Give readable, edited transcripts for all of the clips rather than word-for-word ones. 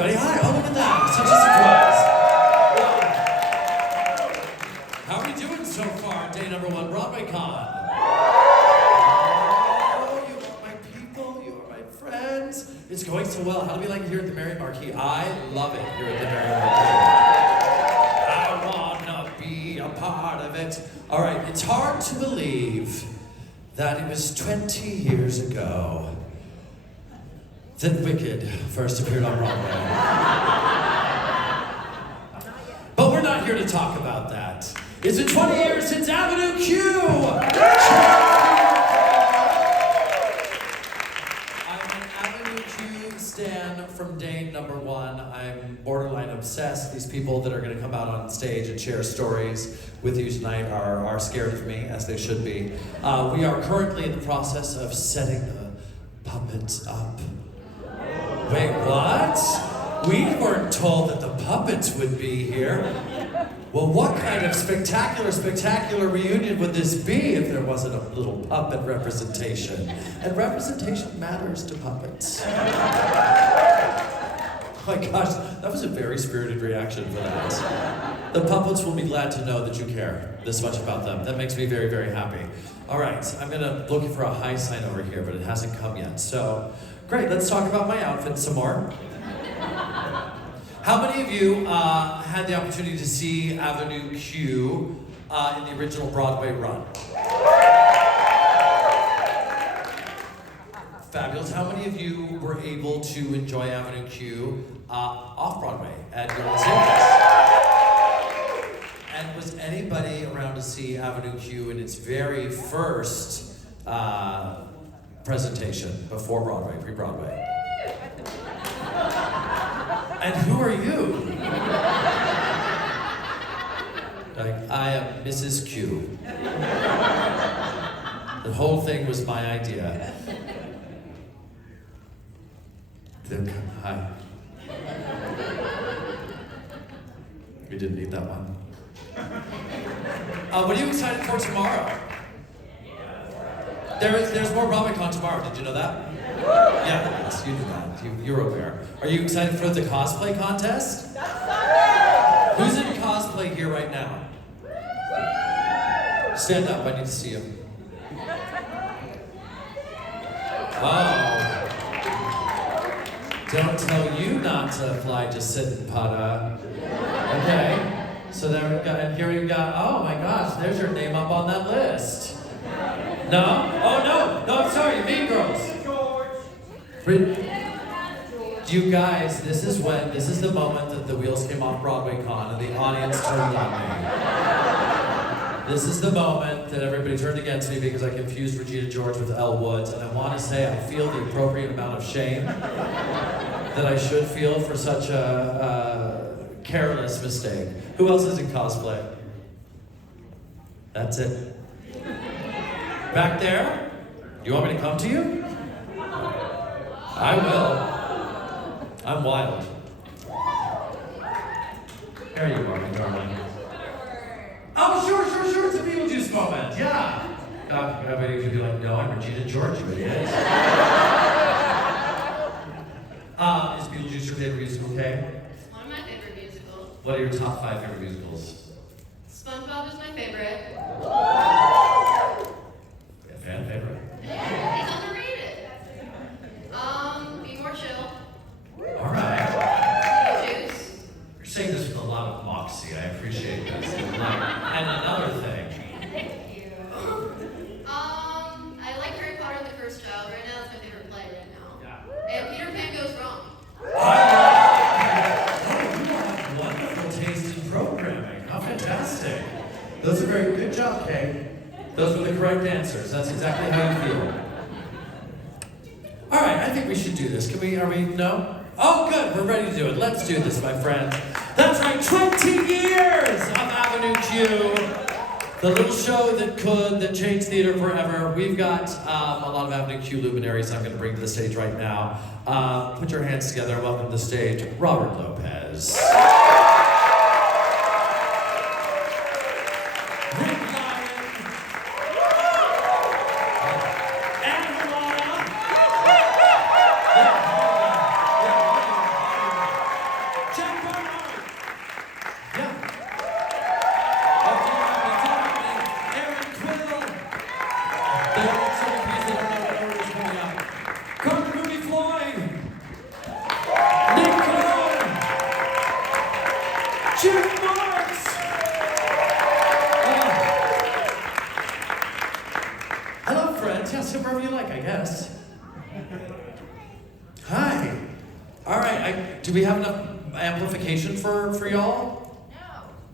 everybody. Hi. Oh, look at that. Such a surprise. How are we doing so far? Day number 1, BroadwayCon. Oh, you are my people. You are my friends. It's going so well. How do we like it here at the Mary Marquis? I love it here at the Mary Marquis. I want to be a part of it. All right. It's hard to believe that it was 20 years ago that Wicked first appeared on Broadway. But we're not here to talk about that. It's been 20 years since Avenue Q! I'm an Avenue Q stan from day number 1. I'm borderline obsessed. These people that are gonna come out on stage and share stories with you tonight are scared of me, as they should be. We are currently in the process of setting the puppets up. Wait, what? We weren't told that the puppets would be here. Well, what kind of spectacular reunion would this be if there wasn't a little puppet representation? And representation matters to puppets. Oh my gosh, that was a very spirited reaction for that. The puppets will be glad to know that you care this much about them. That makes me very, very happy. All right, I'm looking for a high sign over here, but it hasn't come yet. So, great, let's talk about my outfit some more. How many of you had the opportunity to see Avenue Q in the original Broadway run? Fabulous. How many of you were able to enjoy Avenue Q off-Broadway at your cinemas? And was anybody around to see Avenue Q in its very first presentation before Broadway, pre-Broadway? And who are you? Like, I am Mrs. Q. The whole thing was my idea. Hi. We didn't need that one. What are you excited for tomorrow? There's more BroadwayCon tomorrow. Did you know that? Yeah, yes, you knew that. You're aware. Are you excited for the cosplay contest? Who's in cosplay here right now? Stand up. I need to see you. Oh. Don't tell you not to fly, just sit and putter. Okay. So there we go. And here we've got, oh my gosh, there's your name up on that list. No? Oh no! No, I'm sorry, Mean Girls. You guys, this is the moment that the wheels came off BroadwayCon and the audience turned on me. This is the moment that everybody turned against me because I confused Regina George with Elle Woods, and I want to say I feel the appropriate amount of shame that I should feel for such a careless mistake. Who else is in cosplay? That's it. Back there? You want me to come to you? I will. I'm wild. There you are, my darling. Oh, sure. It's a Beetlejuice moment. Yeah. Everybody could be like, no, I'm Regina George, you idiot. Is Beetlejuice your favorite musical, okay? It's one of my favorite musicals. What are your top 5 favorite musicals? SpongeBob is my favorite. Fan favorite? He's underrated. Be More Chill. All right. Juice. You're saying this with a lot of moxie. I appreciate this. And another thing. Thank you. I like Harry Potter and the Cursed Child. Right now, it's my favorite play right now. Yeah. And Peter Pan Goes Wrong. You have wonderful taste in programming. How fantastic. Those are very good job, Kay. Those were the correct answers. That's exactly how you feel. All right, I think we should do this. No? Oh, good, we're ready to do it. Let's do this, my friends. That's right, 20 years of Avenue Q. The little show that changed theater forever. We've got a lot of Avenue Q luminaries I'm going to bring to the stage right now. Put your hands together and welcome to the stage, Robert Lopez. The other champions that are not orders coming up. Carter Moody Floyd. Nick Cohen. Jeff Marks. Hello, friends. Yes, whoever you like, I guess. Hi. All right. Do we have enough amplification for y'all?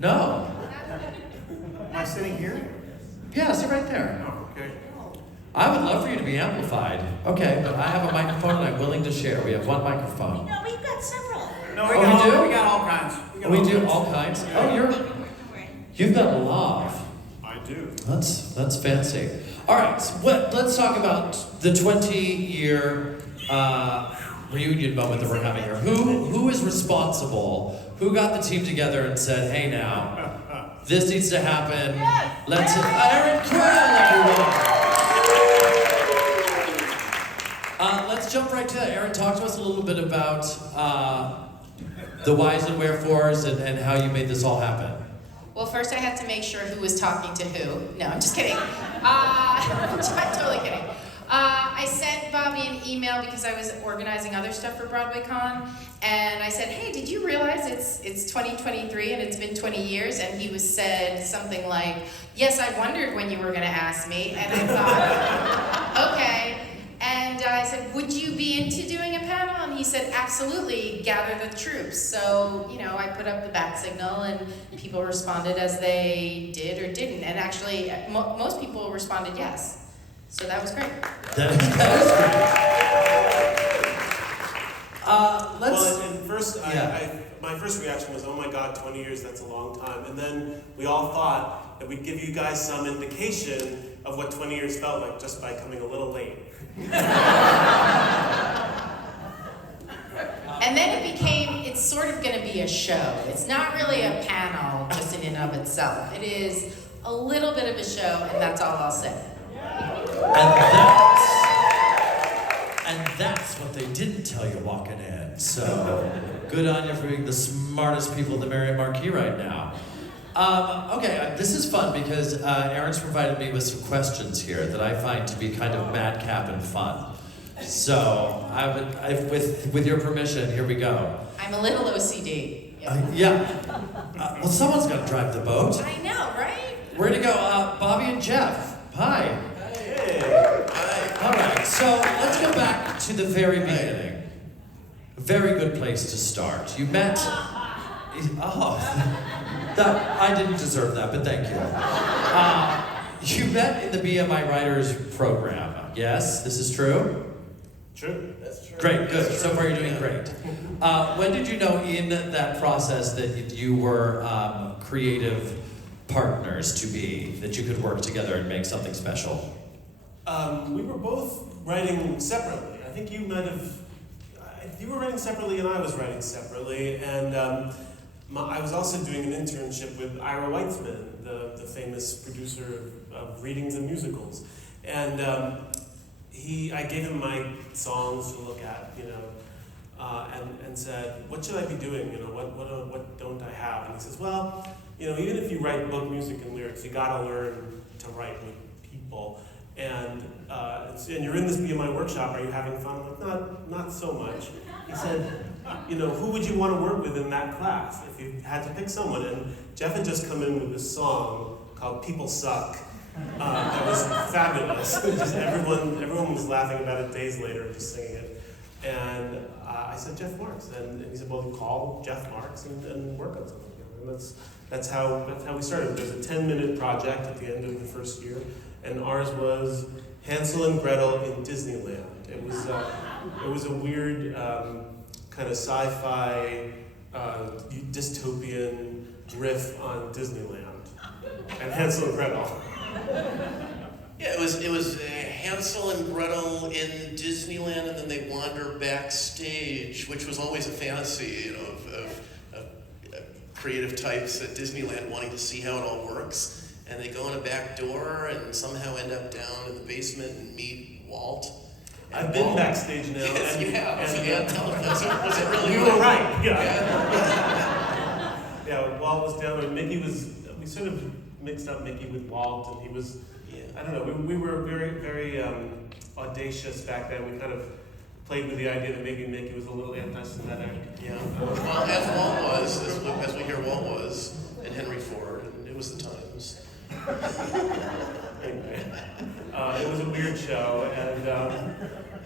No. No? Am I sitting here? Yeah, sit right there. Oh, okay. I would love for you to be amplified. Okay, but I have a microphone and I'm willing to share. We have one microphone. No, we've got several. No, Oh, we do? We got all kinds. We do all kinds. Oh, you've got a lot. I do. That's fancy. All right, so let's talk about the 20-year reunion moment that we're having here. Who is responsible? Who got the team together and said, "Hey, now, this needs to happen. Let's Aaron Quayle, everyone." Let's jump right to that. Aaron, talk to us a little bit about the whys and wherefores and how you made this all happen. Well, first I had to make sure who was talking to who. No, I'm just kidding. I'm totally kidding. I sent Bobby an email because I was organizing other stuff for BroadwayCon, and I said, "Hey, did you realize it's 2023 and it's been 20 years?" And he said something like, "Yes, I wondered when you were going to ask me," and I thought, okay. And I said, "Would you be into doing a panel?" And he said, "Absolutely, gather the troops." So, I put up the bat signal and people responded as they did or didn't. And actually, most people responded yes. So that was great. That is great. Well, and first, Yeah. my first reaction was, "Oh my God, 20 years, that's a long time." And then we all thought that we'd give you guys some indication of what 20 years felt like just by coming a little late. And then it's sort of going to be a show. It's not really a panel just in and of itself. It is a little bit of a show, and that's all I'll say. And that's what they didn't tell you walking in. So good on you for being the smartest people at the Marriott Marquis right now. Okay, this is fun because Aaron's provided me with some questions here that I find to be kind of madcap and fun. So with your permission, here we go. I'm a little OCD. Yeah. Well, someone's got to drive the boat. I know, right? We're gonna go, Bobby and Jeff. Hi. Hey. All right, so let's go back to the very beginning. A very good place to start. You met. Oh, I didn't deserve that, but thank you. You met in the BMI Writers program. Yes, this is true. True. That's true. Great, good. So far, you're doing great. When did you know in that process that you were creative partners that you could work together and make something special? We were both writing separately. I think you were writing separately and I was writing separately. And I was also doing an internship with Ira Weitzman, the famous producer of readings and musicals. And I gave him my songs to look at, and said, "What should I be doing? What don't I have?" And he says, "Well, even if you write book music and lyrics, you gotta learn to write with people. And you're in this BMI workshop. Are you having fun?" I'm like, not so much. He said, "Who would you want to work with in that class if you had to pick someone?" And Jeff had just come in with this song called "People Suck." That was fabulous. Just everyone was laughing about it days later, just singing it. And I said, "Jeff Marks," and he said, "Well, call Jeff Marks and work on something together." And that's how we started. There was a 10-minute project at the end of the first year, and ours was Hansel and Gretel in Disneyland. It was a weird kind of sci-fi dystopian riff on Disneyland and Hansel and Gretel. Yeah, it was Hansel and Gretel in Disneyland, and then they wander backstage, which was always a fantasy, of creative types at Disneyland wanting to see how it all works. And they go in a back door and somehow end up down in the basement and meet Walt. I've been backstage now. Yes, you have. And, Tell them, was it really You fun? were right. Yeah. Walt was down, and Mickey was. We sort of mixed up Mickey with Walt, and he was. Yeah. I don't know, we were very audacious back then. We kind of played with the idea that maybe Mickey was a little anti-Semitic. Yeah. Well, as Walt was, as we hear Walt was, and Henry Ford, and it was the times. Anyway, it was a weird show, and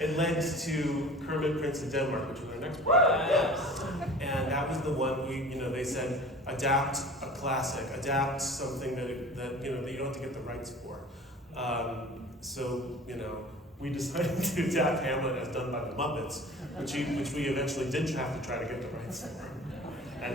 it led to Kermit, Prince of Denmark, which was our next project. And that was the one they said, adapt a classic, adapt something that you don't have to get the rights for. So we decided to adapt Hamlet as done by the Muppets, which we eventually did have to try to get the rights for.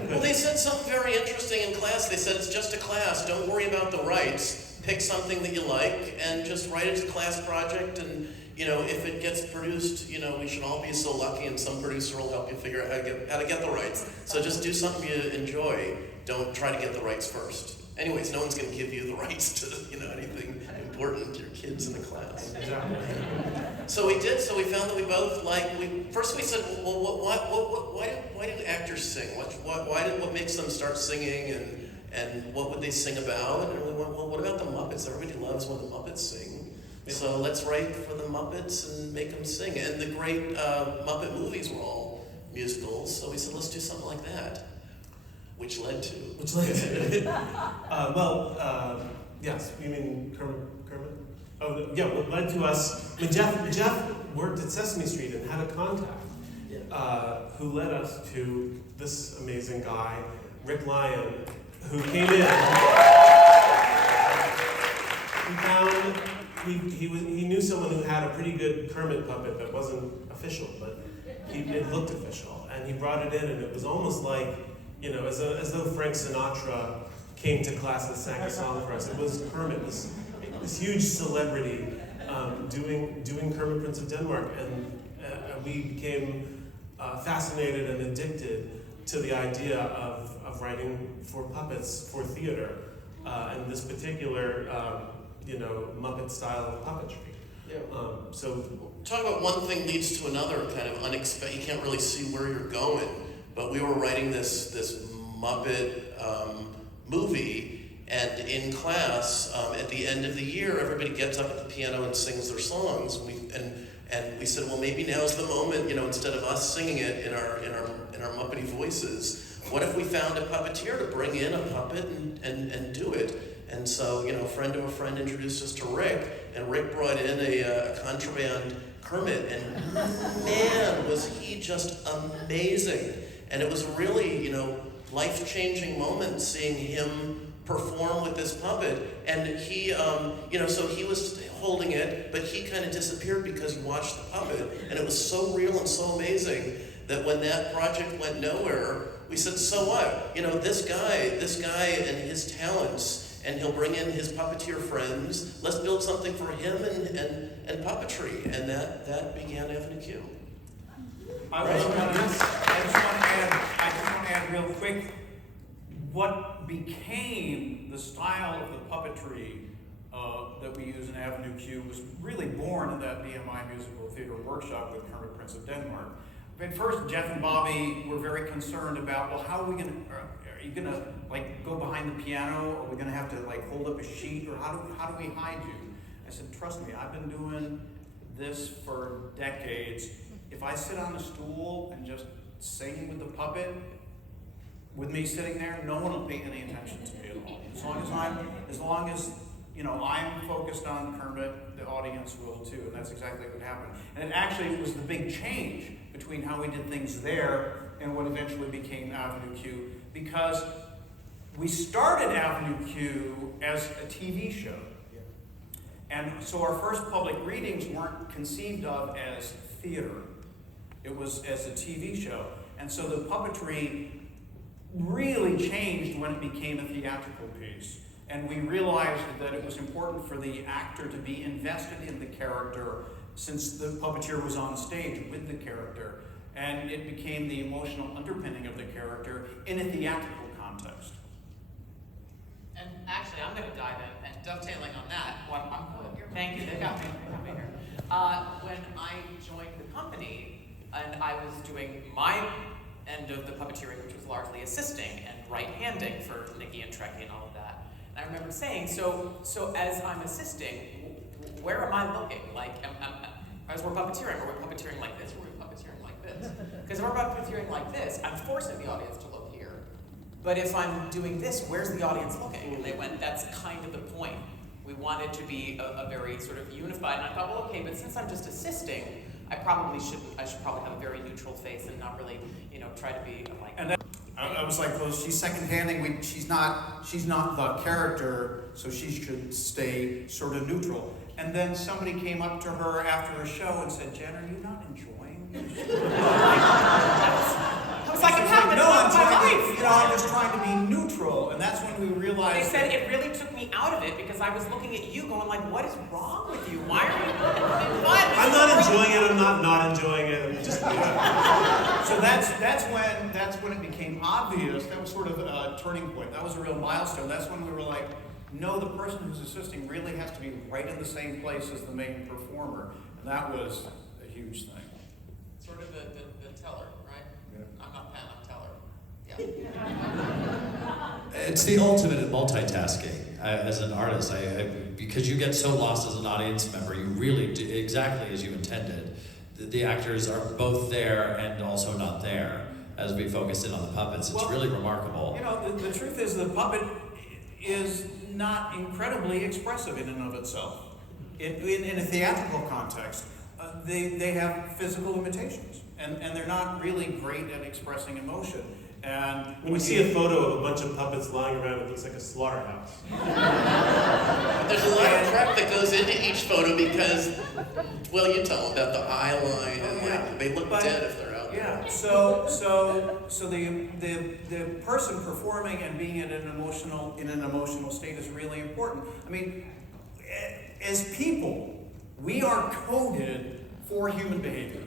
Well, they said something very interesting in class. They said, it's just a class, don't worry about the rights. Pick something that you like and just write it as a class project. And, if it gets produced, we should all be so lucky, and some producer will help you figure out how to get the rights. So just do something you enjoy. Don't try to get the rights first. Anyways, no one's going to give you the rights to, anything important to your kids in the class. Exactly. So we did. So we found that we both first we said, well, why do actors sing? What makes them start singing, and what would they sing about? And we went, well, what about the Muppets? Everybody loves when the Muppets sing. So let's write for the Muppets and make them sing. And the great Muppet movies were all musicals. So we said, let's do something like that. Which led to. Yes, you mean Kermit? Oh, yeah, what led to us. Jeff worked at Sesame Street and had a contact who led us to this amazing guy, Rick Lyon, who came in. He knew someone who had a pretty good Kermit puppet that wasn't official, but it looked official, and he brought it in, and it was almost like, as though Frank Sinatra came to class and sang a song for us. It was Kermit, this huge celebrity, doing Kermit, Prince of Denmark, and we became fascinated and addicted to the idea of writing for puppets for theater, and this particular Muppet style of puppetry. Yeah. So talk about one thing leads to another, kind of unexpected. You can't really see where you're going, but we were writing this Muppet movie, and in class, at the end of the year, everybody gets up at the piano and sings their songs. And we said, well, maybe now's the moment. Instead of us singing it in our Muppety voices, what if we found a puppeteer to bring in a puppet and do it? And so, a friend of a friend introduced us to Rick, and Rick brought in a contraband Kermit, and man, was he just amazing. And it was a really, life-changing moment seeing him perform with this puppet. And he, so he was holding it, but he kind of disappeared because he watched the puppet. And it was so real and so amazing that when that project went nowhere, we said, so what? This guy and his talents, and he'll bring in his puppeteer friends. Let's build something for him and puppetry. And that began Avenue Q. I just want to add real quick, what became the style of the puppetry that we use in Avenue Q was really born in that BMI musical theater workshop with Kermit, Prince of Denmark. At first, Jeff and Bobby were very concerned about, well, how are we going to, are you going to go behind the piano? Are we going to have to hold up a sheet? Or how do we hide you? I said, trust me, I've been doing this for decades. If I sit on a stool and just sing with the puppet, with me sitting there, no one will pay any attention to me at all. As long as I'm focused on Kermit, the audience will too, and that's exactly what happened. And it actually was the big change between how we did things there and what eventually became Avenue Q, because we started Avenue Q as a TV show. And so our first public readings weren't conceived of as theater. It was as a TV show. And so the puppetry really changed when it became a theatrical piece. And we realized that it was important for the actor to be invested in the character, since the puppeteer was on stage with the character. And it became the emotional underpinning of the character in a theatrical context. And actually, I'm going to dive in, and dovetailing on that, thank you, they got me here. When I joined the company, and I was doing my end of the puppeteering, which was largely assisting and right-handing for Nikki and Trekkie and all of that. And I remember saying, so as I'm assisting, where am I looking? Like, as we're puppeteering, are we puppeteering like this, or are we puppeteering like this? Because if we're puppeteering like this, I'm forcing the audience to look here. But if I'm doing this, where's the audience looking? And they went, that's kind of the point. We wanted to be a very sort of unified, and I thought, well, okay, but since I'm just assisting, I should probably have a very neutral face and not really, try to be like. And then I was like, well, she's second-handing. She's not the character, so she should stay sort of neutral. And then somebody came up to her after a show and said, Jen, are you not enjoying this? I was like, I'm having no, my life. I'm just trying to be neutral. And that's when we realized. They said it really took me out of it because I was looking at you going like, what is wrong with you? Why are you having fun? I'm not enjoying it. I'm not enjoying it. I'm just. So that's when it became obvious. That was sort of a turning point. That was a real milestone. That's when we were like, no, the person who's assisting really has to be right in the same place as the main performer. And that was a huge thing. Sort of the teller, right? Yeah. I'm not Penn, I'm teller. Yeah. It's the ultimate in multitasking. As an artist, because you get so lost as an audience member, you really do exactly as you intended. The actors are both there and also not there as we focus in on the puppets. It's really remarkable. The truth is the puppet is not incredibly expressive in and of itself. In a theatrical context, they have physical limitations, and they're not really great at expressing emotion. And when you see a photo of a bunch of puppets lying around, it looks like a slaughterhouse. There's a lot of prep that goes into each photo because, well, you tell them about the eye line and they look dead if they're out there. Yeah. So the person performing and being in an emotional state is really important. I mean, as people, we are coded for human behavior.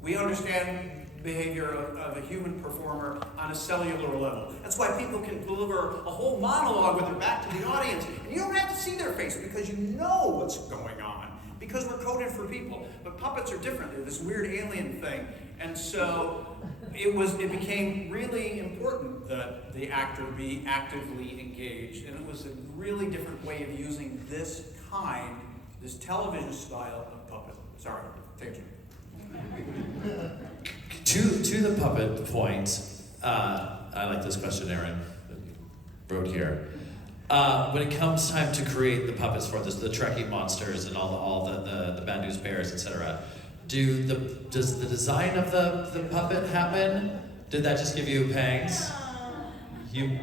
We understand behavior of a human performer on a cellular level. That's why people can deliver a whole monologue with their back to the audience, and you don't have to see their face because you know what's going on, because we're coded for people. But puppets are different. They're this weird alien thing. And so it became really important that the actor be actively engaged, and it was a really different way of using this television style of puppet. Sorry, tangent. To the puppet point, I like this question Aaron wrote here. When it comes time to create the puppets for this, the Trekkie monsters and all the bad news bears, etc., does the design of the puppet happen? Did that just give you pangs? You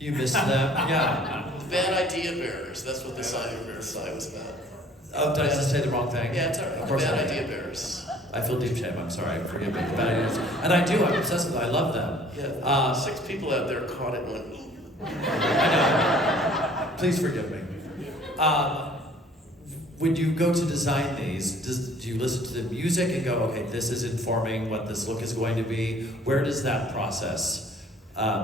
missed them? Yeah. Bad idea bearers. That's what the sign was about. Oh, did I just say the wrong thing? Yeah, it's all right. Of course Bad I did. idea bearers. I feel deep shame. I'm sorry. Forgive me. Bad ideas. And I do. I'm obsessed with them. I love them. Yeah. 6 people out there caught it and went, ooh. I know. Please forgive me. When you go to design these, do you listen to the music and go, okay, this is informing what this look is going to be? Where does that process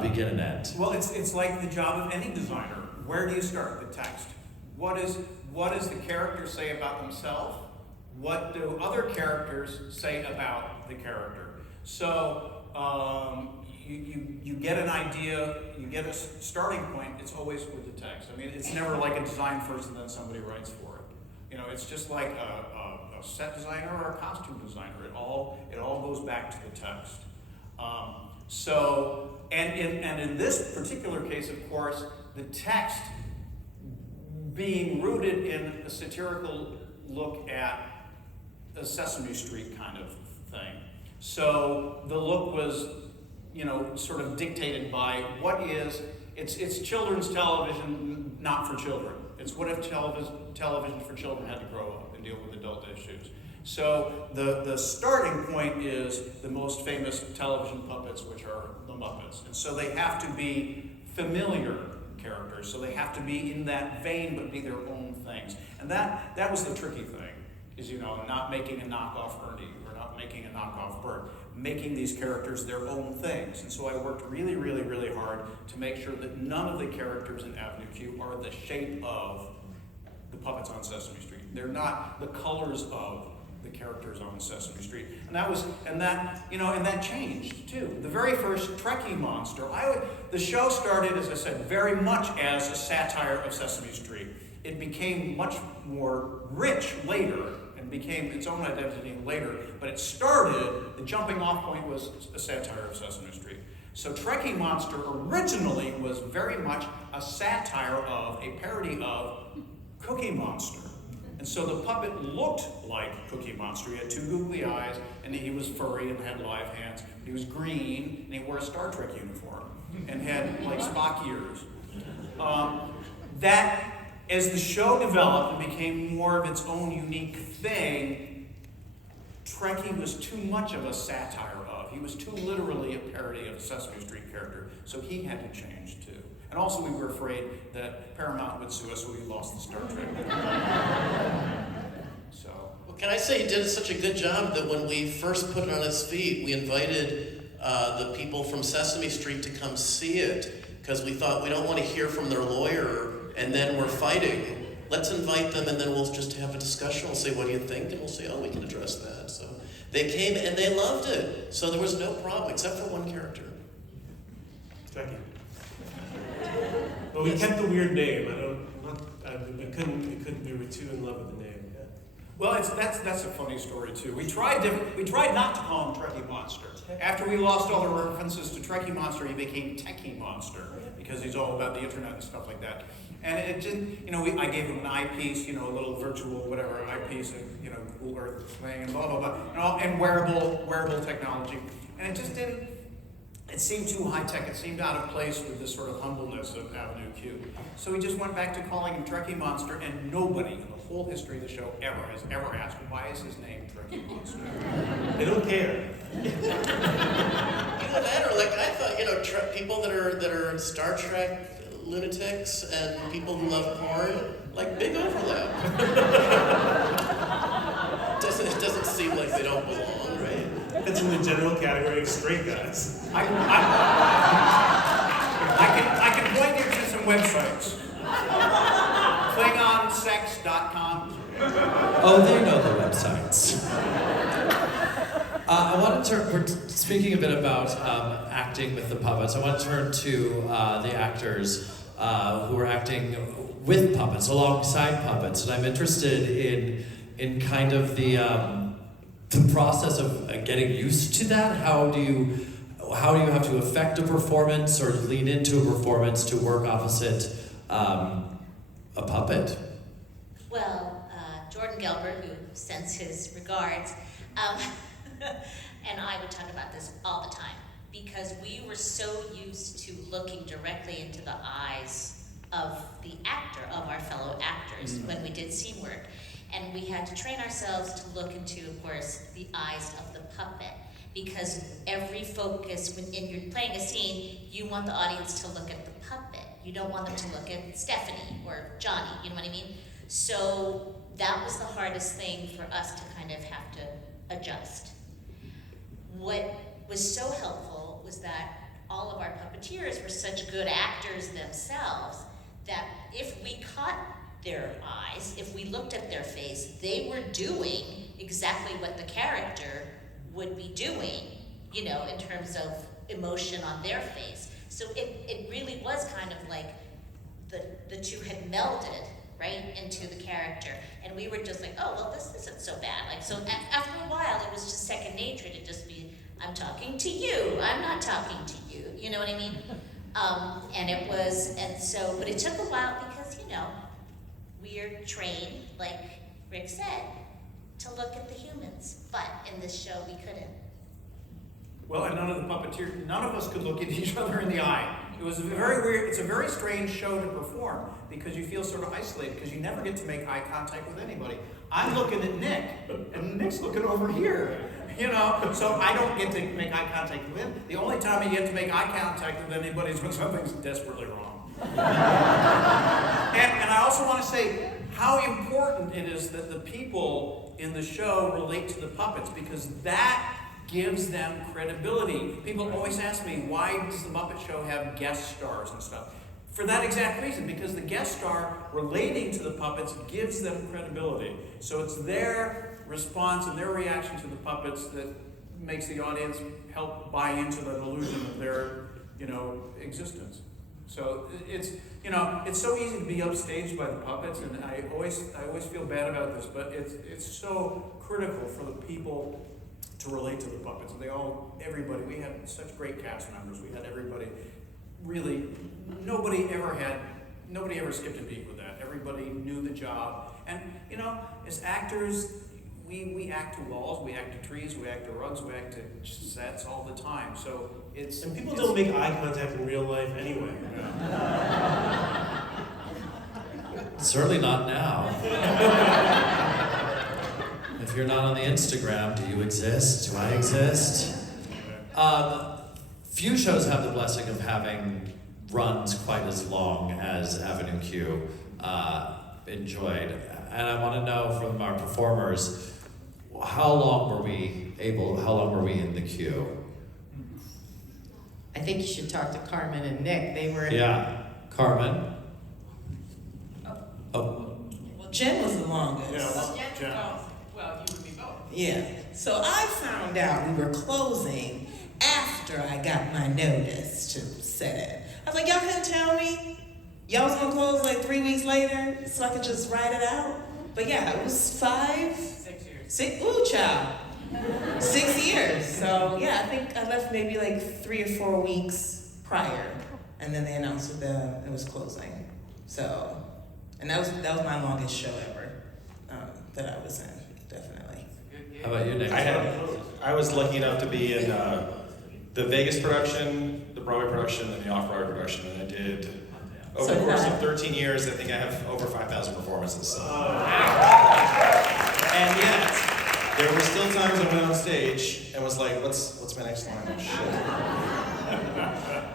begin and end? Well, it's like the job of any designer. Where do you start? The text. What does the character say about themselves? What do other characters say about the character? So you get an idea, you get a starting point. It's always with the text. I mean, it's never like a design first and then somebody writes for it. It's just like a set designer or a costume designer. It all goes back to the text. And in this particular case, of course, the text being rooted in a satirical look at a Sesame Street kind of thing. So the look was, sort of dictated by it's children's television, not for children. It's what if television for children had to grow up and deal with adult issues. So the starting point is the most famous television puppets, which are the Muppets. And so they have to be familiar characters, so they have to be in that vein but be their own things. And that was the tricky thing, is not making a knockoff Ernie or not making a knockoff Bert, making these characters their own things. And so I worked really, really, really hard to make sure that none of the characters in Avenue Q are the shape of the puppets on Sesame Street. They're not the colors of the characters on Sesame Street. And that changed too. The very first Trekkie monster, the show started, as I said, very much as a satire of Sesame Street. It became much more rich later and became its own identity later, but it started, the jumping off point was a satire of Sesame Street. So Trekkie Monster originally was very much a satire of, a parody of Cookie Monster. And so the puppet looked like Cookie Monster. He had two googly eyes, and he was furry and had live hands. He was green, and he wore a Star Trek uniform, and had like Spock ears. That, as the show developed and became more of its own unique thing, Trekkie was too much of a satire of. He was too literally a parody of a Sesame Street character, so he had to change too. And also we were afraid that Paramount would sue us, so we lost the Star Trek. So. Well, can I say he did such a good job that when we first put it on its feet, we invited the people from Sesame Street to come see it, because we thought we don't want to hear from their lawyer and then we're fighting. Let's invite them and then we'll just have a discussion. We'll say, what do you think? And we'll say, oh, we can address that. So they came and they loved it. So there was no problem except for one character. Trekkie. But we kept the weird name. We were too in love with the name. Yeah. Well, that's a funny story too. We tried not to call him Trekkie Monster. After we lost all the references to Trekkie Monster, he became Techie Monster because he's all about the internet and stuff like that. And it just, I gave him an eyepiece, a little virtual whatever eyepiece, and Google Earth thing, and blah blah blah, and wearable technology. And it just didn't. It seemed too high tech. It seemed out of place with this sort of humbleness of Avenue Q. So we just went back to calling him Trekkie Monster, and nobody in the whole history of the show has ever asked, why is his name Trekkie Monster? They don't care. Either that, or like I thought, people that are Star Trek lunatics and people who love porn, like big overlap. It doesn't seem like they don't belong, right? It's in the general category of straight guys. I can point you to some websites. KlingonSex.com. Oh, they know the websites. I want to turn, we're speaking a bit about acting with the puppets. I want to turn to the actors who are acting with puppets, alongside puppets. And I'm interested in kind of the process of getting used to that. How do you have to affect a performance or lean into a performance to work opposite a puppet? Well, Jordan Gelbert, who sends his regards, and I would talk about this all the time because we were so used to looking directly into the eyes of the actor, of our fellow actors, when we did scene work. And we had to train ourselves to look into, of course, the eyes of the puppet. Because every focus, when you're playing a scene, you want the audience to look at the puppet. You don't want them to look at Stephanie or Johnny, you know what I mean? So that was the hardest thing for us to kind of have to adjust. What was so helpful was that all of our puppeteers were such good actors themselves that if we caught their eyes, if we looked at their face, they were doing exactly what the character would be doing, in terms of emotion on their face. So it really was kind of like the two had melded, right, into the character. And we were just like, oh, well, this isn't so bad. Like, so after a while, it was just second nature to just be, I'm talking to you, I'm not talking to you, you know what I mean? But it took a while because, we are trained, like Rick said, to look at the humans. But in this show, we couldn't. Well, and none of us could look at each other in the eye. It was very weird. It's a very strange show to perform because you feel sort of isolated because you never get to make eye contact with anybody. I'm looking at Nick, and Nick's looking over here, so I don't get to make eye contact with him. The only time you get to make eye contact with anybody is when something's desperately wrong. And I also want to say how important it is that the people in the show relate to the puppets because that gives them credibility. People always ask me, why does the Muppet Show have guest stars and stuff? For that exact reason, because the guest star relating to the puppets gives them credibility. So it's their response and their reaction to the puppets that makes the audience help buy into the illusion of their, existence. So it's, you know, it's so easy to be upstaged by the puppets, and I always feel bad about this, but it's so critical for the people to relate to the puppets. Everybody, we had such great cast members. We had everybody, really, nobody ever skipped a beat with that. Everybody knew the job. And, you know, as actors, we act to walls, we act to trees, we act to rugs, we act to sets all the time. So it's... And people don't make eye contact in real life anyway. Certainly not now. If you're not on the Instagram, do you exist? Do I exist? Few shows have the blessing of having runs quite as long as Avenue Q enjoyed. And I want to know from our performers, how long were we in the queue? I think you should talk to Carmen and Nick. They were. Yeah, Carmen? Oh. Well, Jen was the longest. Jen. Well, you would be both. Yeah. So I found out we were closing after I got my notice to set it. I was like, y'all couldn't tell me? Y'all was gonna close like 3 weeks later so I could just write it out? But yeah, it was 6 years. ooh, child. 6 years. So yeah, I think I left maybe like 3 or 4 weeks prior. And then they announced that it was closing. So, and that was my longest show ever that I was in, definitely. How about you, Nick? I was lucky enough to be in the Vegas production, the Broadway production, and the off-Broadway production, and I did over the course of 13 years. I think I have over 5,000 performances. And yet, there were still times I went on stage and was like, "What's my next line?" Shit.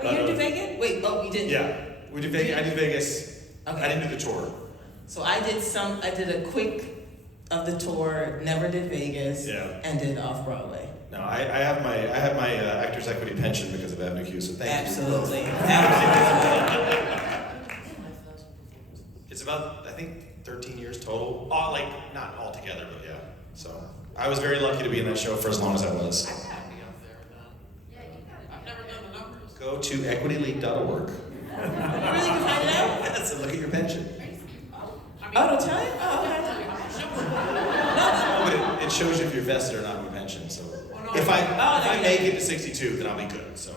Wait, you didn't do Vegas? Wait, you didn't? Yeah, we did Vegas. I did Vegas. Okay. I didn't do the tour. So I did a quick of the tour, never did Vegas, Yeah. and did off-Broadway. No, I have my Actors Equity pension because of Avenue Q. So thank Absolutely. you. Absolutely. It's about, I think, 13 years total. Not all together, but yeah. So I was very lucky to be in that show for as long as I was. I'm happy up there with that. I've never done the numbers. Go to equityleague.org. You really can find it out? Yes, and look at your pension. Oh, don't tell you? Oh, okay. No, but it shows you if you're vested or not in your pension. So if I make it to 62, then I'll be good. So.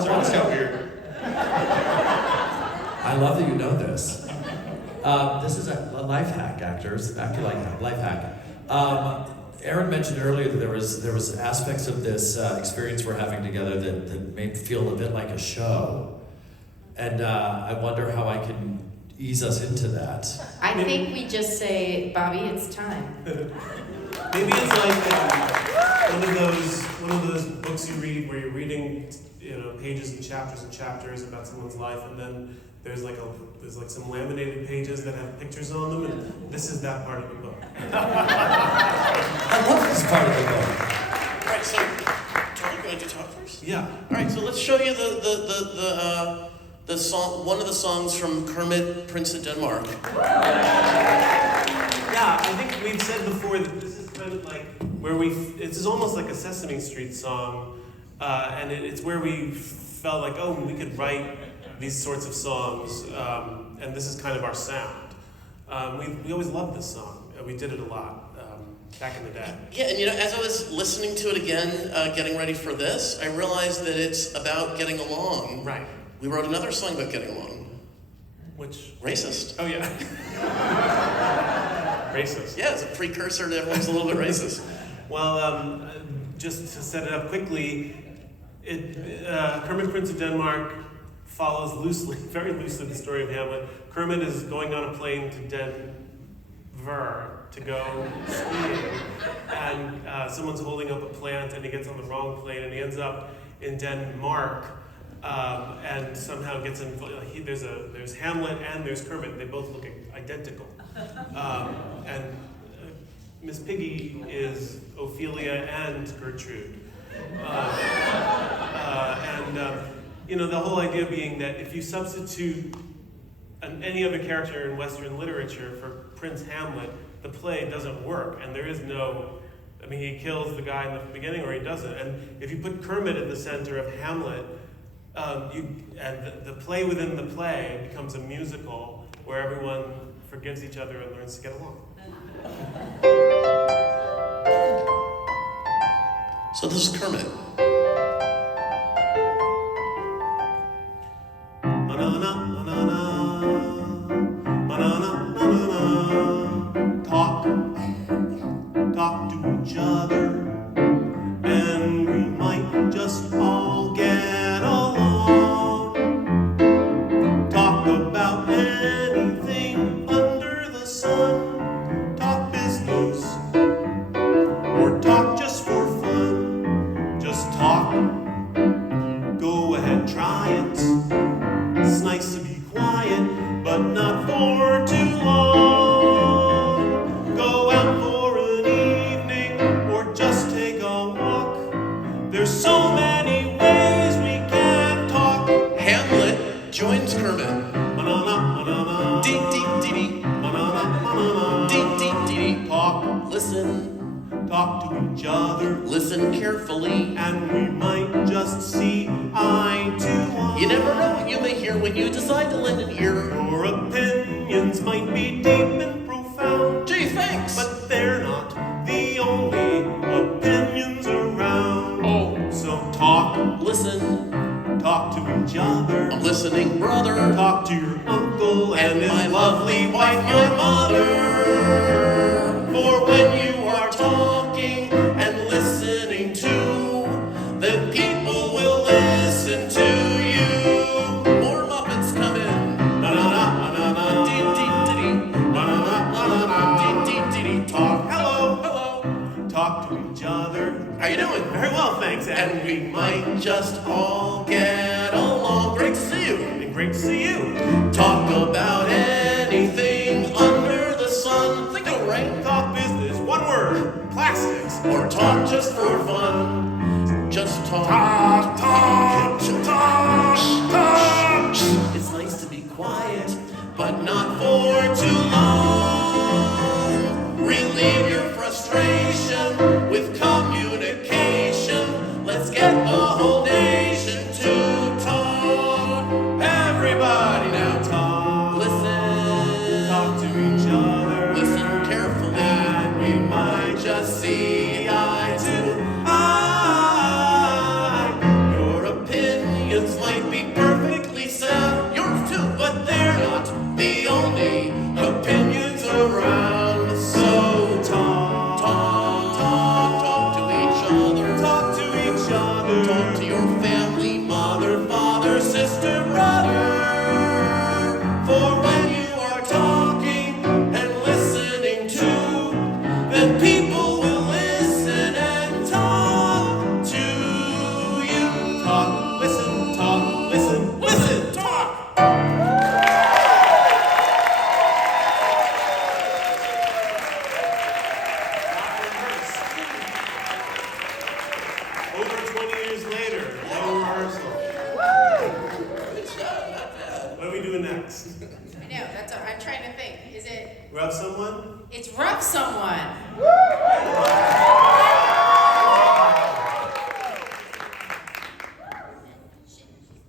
Sorry, this got weird. I love that you know this. This is a life hack, actors. Actor life hack. Aaron mentioned earlier that there was aspects of this experience we're having together that made it feel a bit like a show, and I wonder how I can ease us into that. I think we just say, Bobby, it's time. Maybe it's like one of those books you read where you're reading, pages and chapters about someone's life, and then there's some laminated pages that have pictures on them, and this is that part of the book. I love this part of the book. All right, so Charlie, going to talk first? Yeah. All right, so let's show you the song, one of the songs from Kermit, Prince of Denmark. Yeah, I think we've said before that this is kind of like where it's almost like a Sesame Street song, and it's where we felt like, we could write these sorts of songs, and this is kind of our sound. We always loved this song. We did it a lot back in the day. Yeah, and as I was listening to it again, getting ready for this, I realized that it's about getting along. Right. We wrote another song about getting along. Which? Racist. Oh, yeah. Racist. Yeah, it's a precursor to everyone's a little bit racist. Well, just to set it up quickly, Kermit, Prince of Denmark follows very loosely the story of Hamlet. Kermit is going on a plane to Denver to go skiing, and someone's holding up a plant, and he gets on the wrong plane, and he ends up in Denmark, and somehow gets in. There's Hamlet and there's Kermit. They both look identical, and Miss Piggy is Ophelia and Gertrude, the whole idea being that if you substitute any other character in Western literature for Prince Hamlet, the play doesn't work, and there is no I mean, he kills the guy in the beginning, or he doesn't. And if you put Kermit in the center of Hamlet, the play within the play becomes a musical where everyone forgives each other and learns to get along. So this is Kermit. Talk to each other, and we might just all get along. Talk about anything under the sun. Talk business, or talk just for fun. Just talk. Go ahead, try it. It's nice to be quiet, but not for too long. Go out for an evening, or just take a walk. There's so many ways we can talk. Hamlet joins Kermit. Dee dee dee dee. Dee dee dee dee. Talk, Listen, talk to each other, listen carefully. and we might just see eye to eye. You never know what you may hear when you decide to lend an ear. Your opinions might be deep and profound, Gee, thanks. but they're not the only opinions around. Oh, So talk, listen, talk to each other. I'm listening, brother. Talk to your uncle and his my lovely wife, your mother. For when you are talking and listening to, then people will listen to you. More Muppets come in. Talk, hello, Hello. talk to each other. How you doing? Very well, thanks, And we might just all get along. Great to see you. And great to see you. Talk about anything under the sun. Think all right. Talk business, one word, plastics. Or talk just for fun. Just talk. Talk, talk, talk, talk. It's nice to be quiet, but not for too long. Relieve your frustration with communication. Let's get the whole nation to talk. Everybody now talk. Listen. Talk to each other. Listen carefully. And we might just see eye to eye. Your opinions might be perfectly sound. Yours too, but they're not the only opinions around. So talk, talk, talk, talk to each other. Talk to each other. Talk to your family, mother, father, sister, brother. For when you are talking and listening to, then people will listen and talk to you. Talk, listen, Listen, talk. Over 20 years later, no rehearsal. What are we doing next? I know, that's all, I'm trying to think. Is it, Rub someone? it's Rough Someone.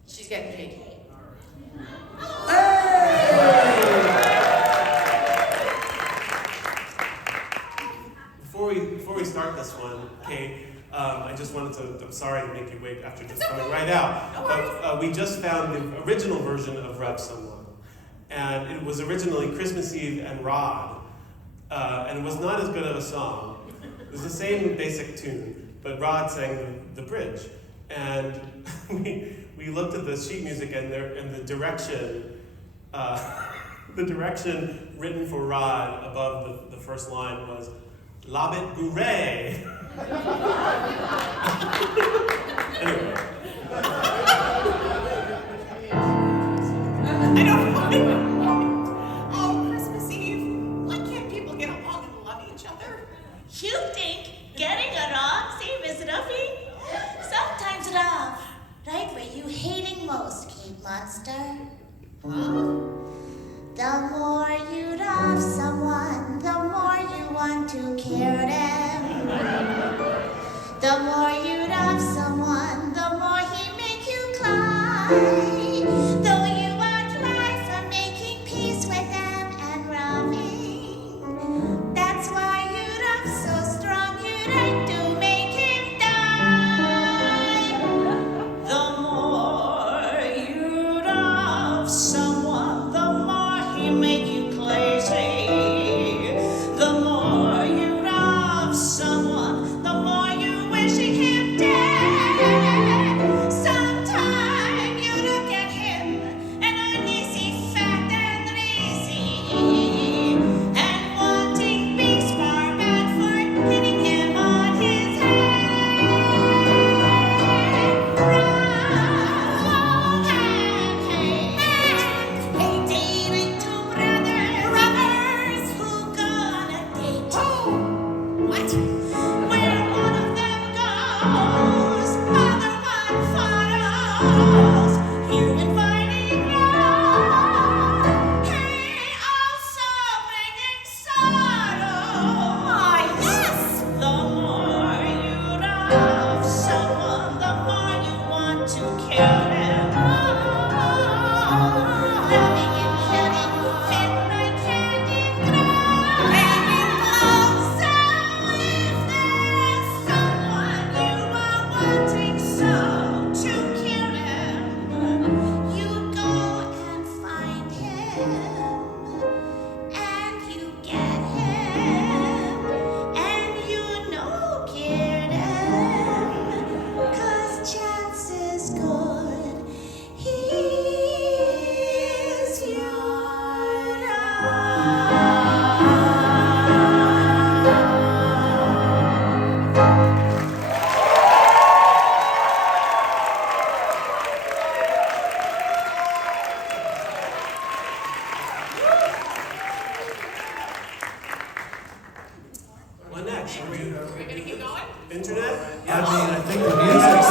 She's getting paid. Before we start this one, Kate, I just wanted to, I'm sorry to make you wait after just coming right out. But we just found the original version of Rub Someone. And it was originally Christmas Eve and Rod. And it was not as good of a song. It was the same basic tune, but Rod sang the bridge. And we looked at the sheet music and the direction, the direction written for Rod above the first line was Labit Gouret. Anyway. I don't Oh, Christmas Eve. Why can't people get along and love each other? You think getting along same as loving? Sometimes love, right where you hating most, Kate Monster. The more you love someone, the more you want to kill them. The more you love someone, the more he make you cry. Though you are try for making peace with them and loving. That's why you love so strong, you'd like to make him die. The more you love someone, the more he make you crazy. The more you love someone, the more you wishing him dead. Sometime you look at him and only see fat and lazy, and wanting beast far bad for hitting him on his head. Hey, dating two brothers who go on a date. What? Where one of them goes, other one follows. You inviting love, hey, also bringing sorrow. Ah, yes. The more you love someone, the more you want to kill him. Loving and killing fit like hand in glove. Hand in glove. So if there's someone you are wanting so to kill him, you go and find him, and you get him, and you know get him, 'cause chances good he's your What next? Are we gonna keep going? internet? I mean, I think the music's.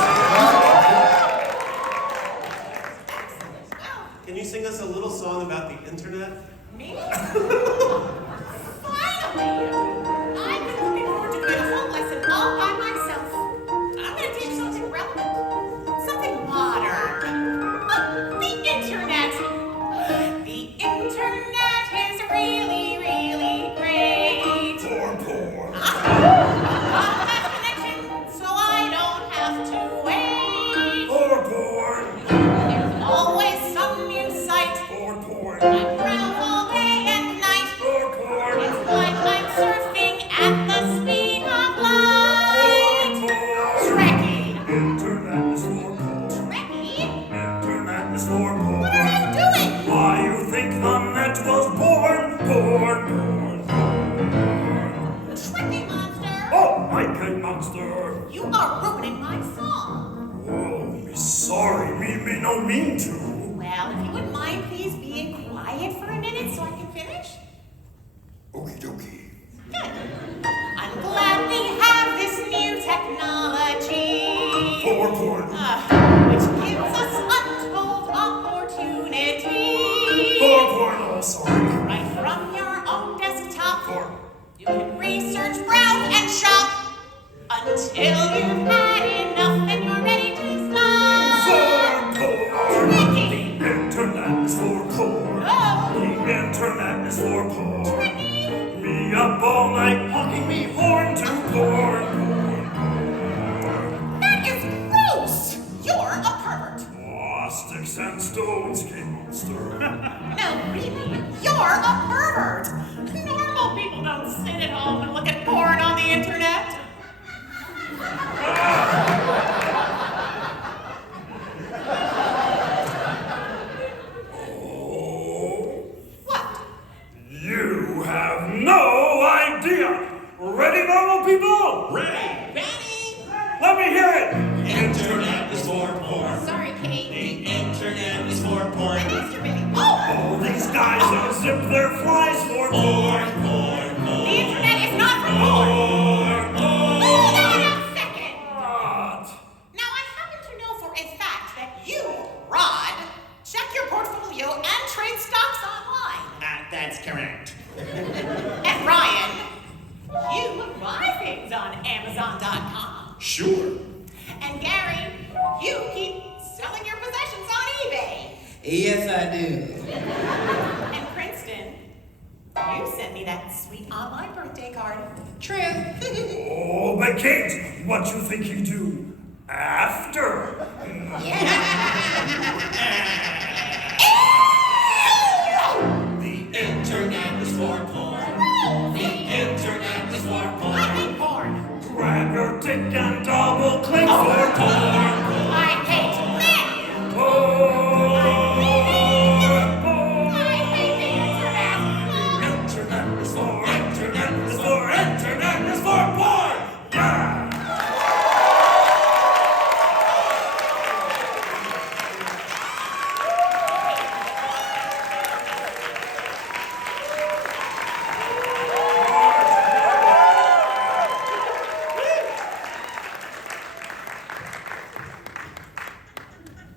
Can you sing us a little song about the internet? Me? Finally! I've been looking forward to doing a whole lesson all by myself. I'm gonna teach something relevant, something modern. The internet. The internet is really, really great. Poor. Got a fast connection, so I don't have to wait. Poor. There's always some new site. Poor. I browse all day and night. Poor. It's like I'm surfing at the speed of light. Trekkie. Internet is for poor. Trekkie? Internet is for What poor. are you doing? Why you think the net was born? Born. Trekkie monster. Oh, my good monster. You are ruining my song. Oh, me sorry. Me no mean to. Well, if you wouldn't mind please being quiet for a minute so I can finish. Okie dokie. Good. I'm glad we have this new technology. Poor. Which gives us untold opportunity. Poor. Oh, sorry. Right from your own desktop, Poor. you can research, browse, and shop until you've had enough and you're ready to stop. Poor. Trekkie. The internet is for poor. Oh, The internet is for poor. Trekkie. Me up all night, honking me horn to poor. That is gross. You're a pervert. Oh, sticks and stones, King Monster. No, really, you're a pervert. Normal people don't sit at home and look at porn on the internet. Oh, What? you have no idea. Ready, normal people? Ready? Ready? Let me hear it. Internet is for porn. Sorry, Kate. The internet is for porn. Masturbating. Oh! All these guys unzip their flies for porn. The internet is not for porn. Hold on a second. What? Now, I happen to know for a fact that you, Rod, check your portfolio and trade stocks online. That's correct. And Ryan, you buy things on Amazon.com. Sure. And Gary, you keep selling your possessions on eBay. Yes, I do. And Princeton, you sent me that sweet online birthday card. True. Oh, but Kate, what you think you do after? The internet is for porn. The internet is for porn. I hate porn. Grab your dick and double click for porn. I hate men. Porn. I hate the internet. Internet is for internet is for internet is for porn. Yeah.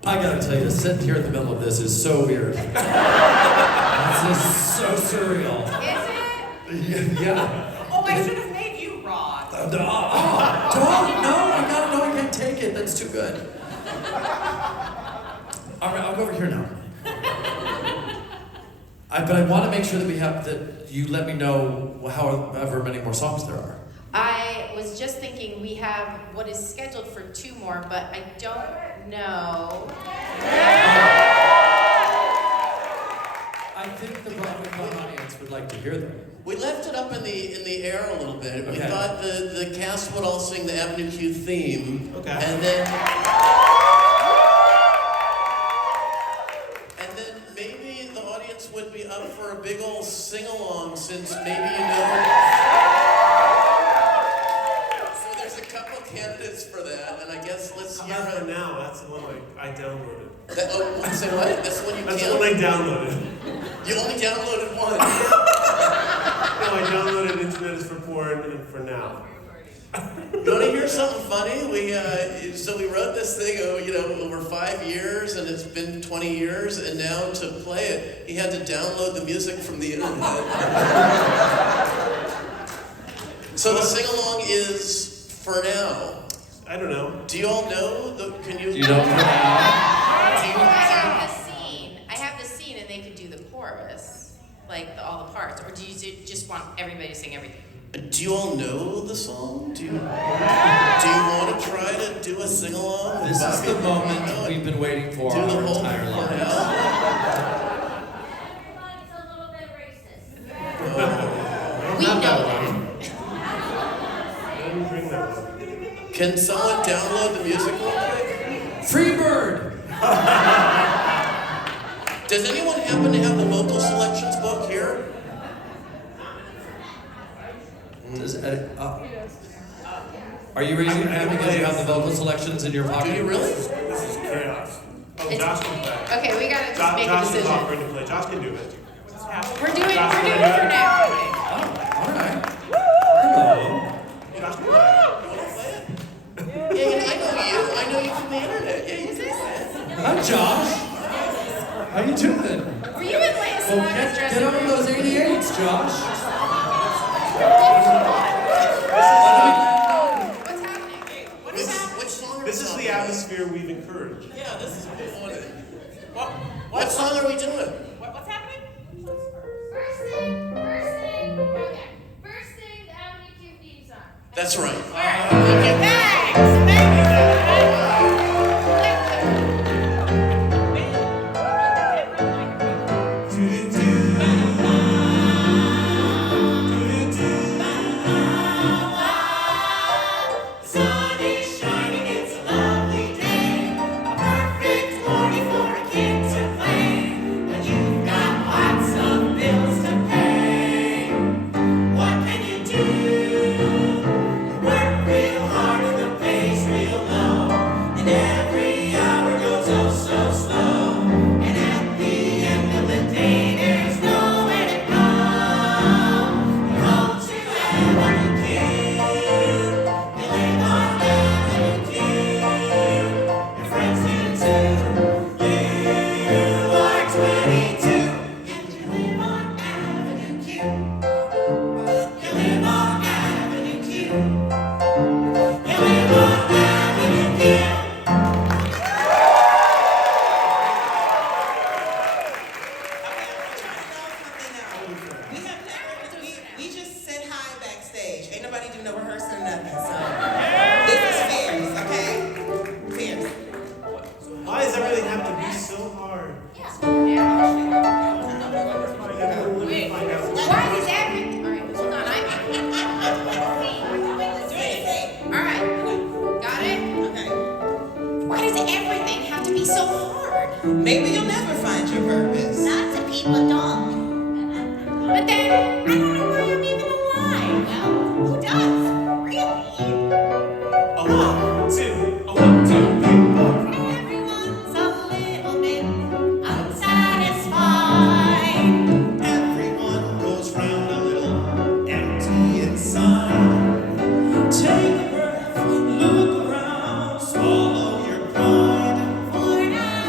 I gotta tell you, sitting here in the middle of this is so weird. This is so surreal. Is it? Yeah. Oh, I should have made you Rod. Don't, no, I can't take it. That's too good. All right, I'll go over here now. But I want to make sure that you let me know however many more songs there are. I was just thinking we have what is scheduled for 2 more, but I don't know. I think the BroadwayCon audience would like to hear them. We left it up in the air a little bit. We Okay. thought the cast would all sing the Avenue Q theme. Okay. And then maybe the audience would be up for a big old sing-along since maybe you know. So there's a couple candidates for that, and I guess let's How hear about for it. now? That's the one I downloaded. Say what? That's the one you That's the can't. one I downloaded. You only downloaded one. No, I downloaded Internet is for porn and for now. You want to hear something funny? We wrote this thing, over 5 years, and it's been 20 years, and now to play it, he had to download the music from the internet. So the sing-along is for now. I don't know. Do you all know? Can you? Do you know for now? I have the scene, and they could do the chorus, like all the parts. Or do you just want everybody to sing everything? Do you all know the song? Do you want to try to do a sing-along? This is the moment we've been waiting for Do the our whole entire for lives. now. Everybody's a little bit racist. We know that. I didn't bring that one. Can someone download the music real quick? Freebird! Does anyone happen to have the vocal selections book here? Are you raising your hand because you have the vocal selections in your Do pocket? you really? This is chaos. Oh, Josh can play. Okay, we gotta just make a Josh is decision. offering to play. Josh can do it. We're doing it for now. Oh, all right. Hello. Josh can play. You want to play it? Yeah, I know you. I know you from the internet. Yeah, you can play it. Hi, Josh. How you doing? Were you in Leia Well, Salonga's get dressing over room? those 88s, Josh. What's happening? Which song are This we is talking the about? atmosphere we've encouraged. Yeah, this is what we wanted. What song are we doing? What's happening? First thing, okay. First thing, the Avenue Q theme song. That's right. Thanks. Thank you. Sun is shining, it's a lovely day. A perfect morning for a kid to play. But you've got lots of bills to pay. What can you do? Work real hard and the pay's real low. And every hour goes oh so slow. And at the end of the day, there's nowhere to go. You're home to Avenue Q. You live on Avenue Q. Your friends do too. You are 22 and you live on Avenue Q. You live on Avenue Q. You live on don't know why I'm even alive. Well, who does? Really? A 1, 2, a 1, 2, 3, 4. Everyone's a little bit unsatisfied. Everyone goes round a little empty inside. Take a breath, look around, swallow your pride. For now,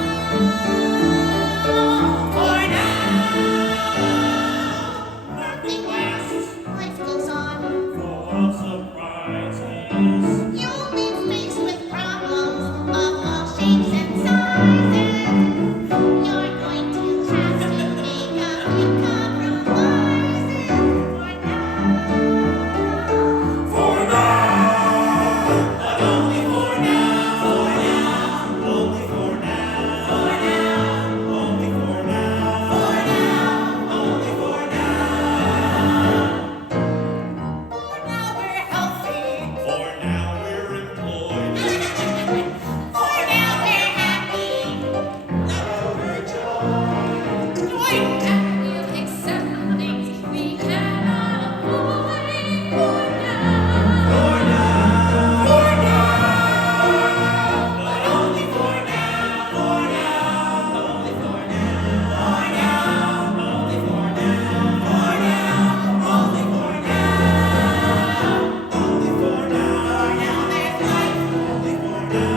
nothing lasts. Life goes on. Full of surprises. You'll be faced with problems of all shapes and sizes. You're going to have to make a few compromises. For now, but only for now. Only for now. Only for now. Only for Now we're healthy. For now we're employed. For now we're happy. And we'll accept things we cannot avoid. For now. But only for now. Only for now. Only for now. Only for now. Only for now. Now there's life. Only for now.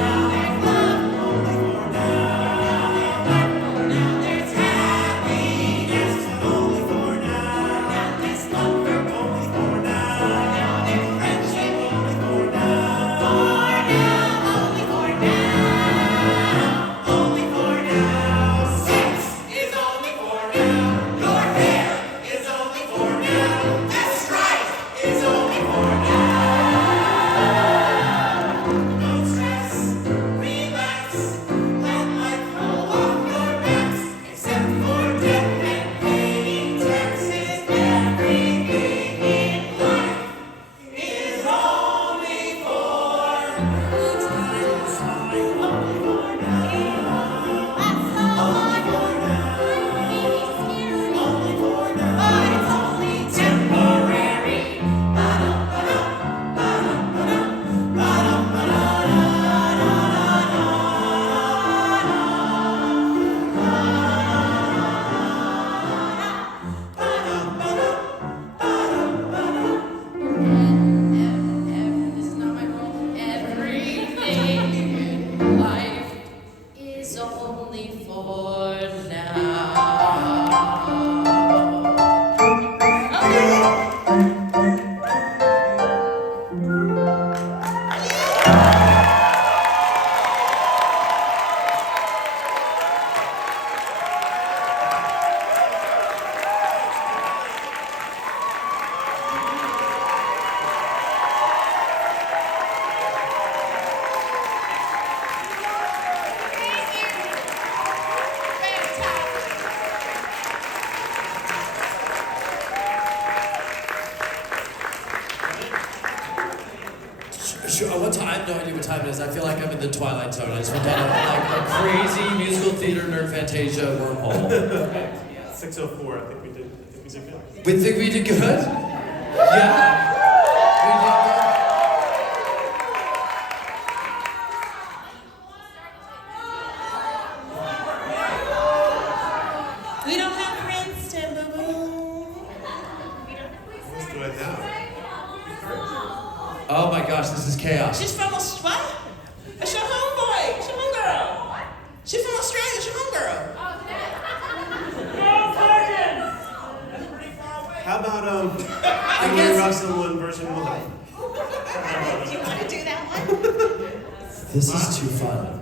Now there's love. Only for now. Now there's happiness. Only for now. Now there's comfort. Only for now. Now there's friendship. Only for now. Only for now. Only for now. Sex is only for now. Your hair is only for now. This strife Is only for now. no stress. Relax. Let life roll off your backs. Except for death and paying taxes. Everything in life is only for good times. Only for now. That's the one. Really scary. Only for now. But it's only temporary. This is not my role. Everything in life is only for now. Okay. Sure, what time? No idea what time it is. I feel like I'm in the Twilight Zone. I just went down a crazy musical theater nerd Fantasia wormhole. 6:04. I think we did good. We think we did good? Yeah. We don't have Princeton, boo-boo. Let's do it now. Oh my gosh, this is chaos. She's from Australia. It's your homeboy. It's your homegirl. She's from Australia. It's your homegirl. How about I Emily guess- Russell and version 1? Do you want to do that one? This is too fun.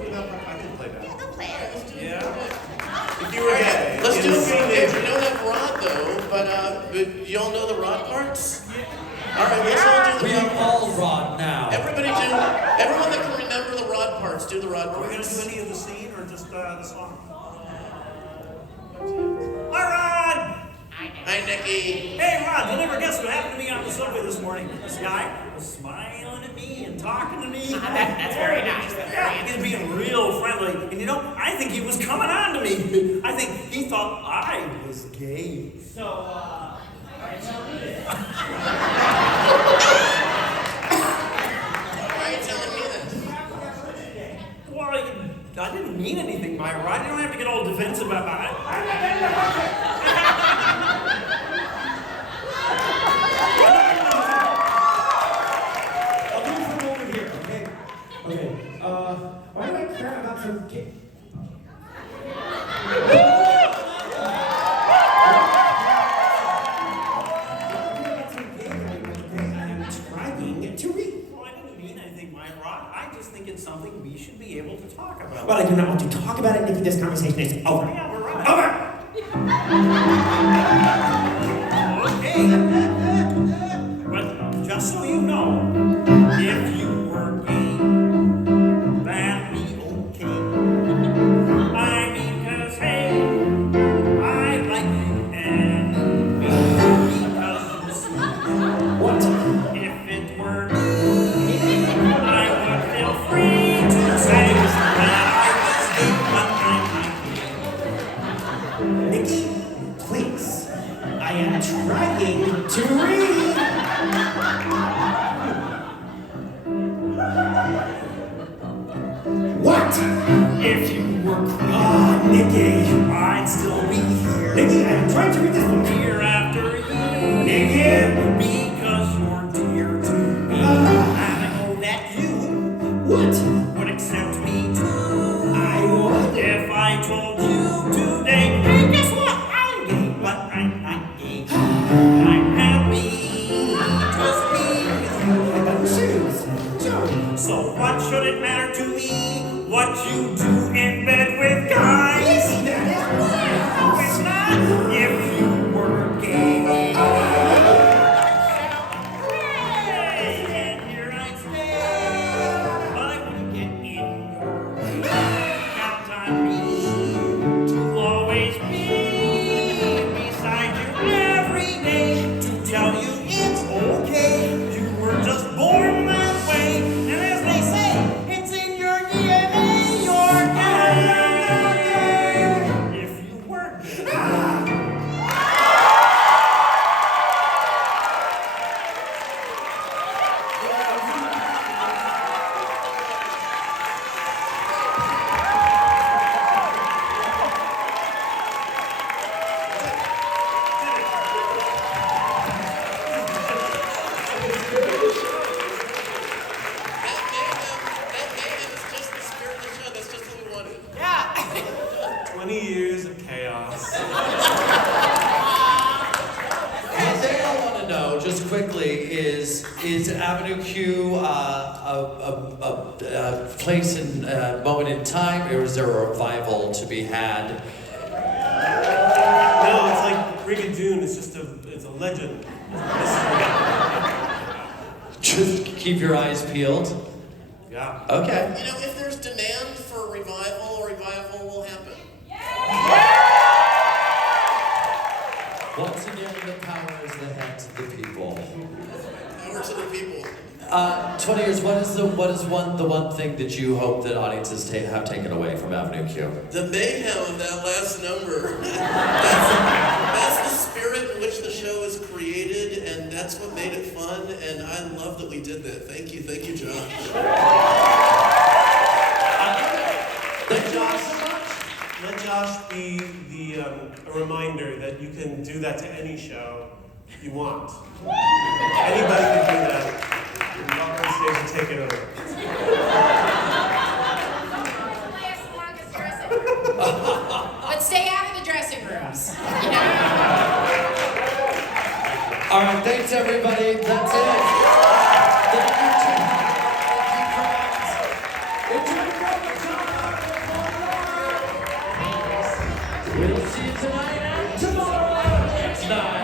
They'll play it. If you were gay. Let's in do the it. same We age- don't have rod though, but y'all know the rod parts? All right, let's all do We the are rod all parts. rod now. Everyone that can remember the rod parts, do the rod Are we gonna parts. do any of the scene or just the song? Hi, Rod! Hi, Nikki. Hey, Rod, you'll never guess what happened to me on the subway this morning. This guy was smiling at me and talking to me. That's very nice. That's very Yeah, he was being real friendly. And you know, I think he was coming on to me. I think he thought I was gay. So, Why are you telling me this? well, I didn't mean anything by it, right? You don't have to get all defensive about it. I'll do it from over here, okay? Okay, why do I care about some gay? Well, I didn't mean anything by it, Rod. I just think it's something we should be able to talk about. Well, I do not want to talk about it, Nikki. This conversation is over. Yeah, we're right. Over! Okay. But just so you know, if you were gay, that'd be okay. I mean, 'cause hey, I like you and because you see. What? If it were me, I would feel free to say that I was gay, but I'm not gay. Nikki, please. I am trying to read. What? If you were queen, Ah, Nikki. I'd still be here. Nikki, I am trying to read this book. Year after year. Nikki. Because you're dear to me. I know that you What? would accept me too. I would. If I told you today, hey, guess what? I'm gay, but I'm not gay. I'm happy just being with you. I got shoes. Joey. So what should it matter to me what you do in bed with guys? Yes, that is right. No, it's not. If you were gay. Hey, and here I'd stay. But I wouldn't get in your way. Count on me to always be beside you every day to tell you it's okay. You were just born that way. And as they say, it's in your DNA. You're gay. If you were gay. That mayhem is just the spirit of the show. That's just what we wanted. Yeah. 20 years of chaos. One thing I want to know, just quickly, is Avenue Q a place and moment in time, or is there a revival to be had? No, it's like Brigadoon. It's just it's a legend. Just keep your eyes peeled. Yeah. Okay. You know, if there's demand for a revival will happen. Once again, the power is the hands of the people. Power to the people. 20 years. What is the one thing that you hope that audiences have taken away from Avenue Q? The mayhem of that last number. That's the spirit in which the show is created, and that's what made it fun. And I love that we did that. Thank you, Josh. Thank Josh so much. Let Josh be a reminder that you can do that to any show you want. Anybody can do that. You can walk on stage and take it over. But stay out of the dressing rooms. All right, thanks everybody. That's it. Thank you, Tim. Thank you, friends. We'll see you tonight and tomorrow. Next night.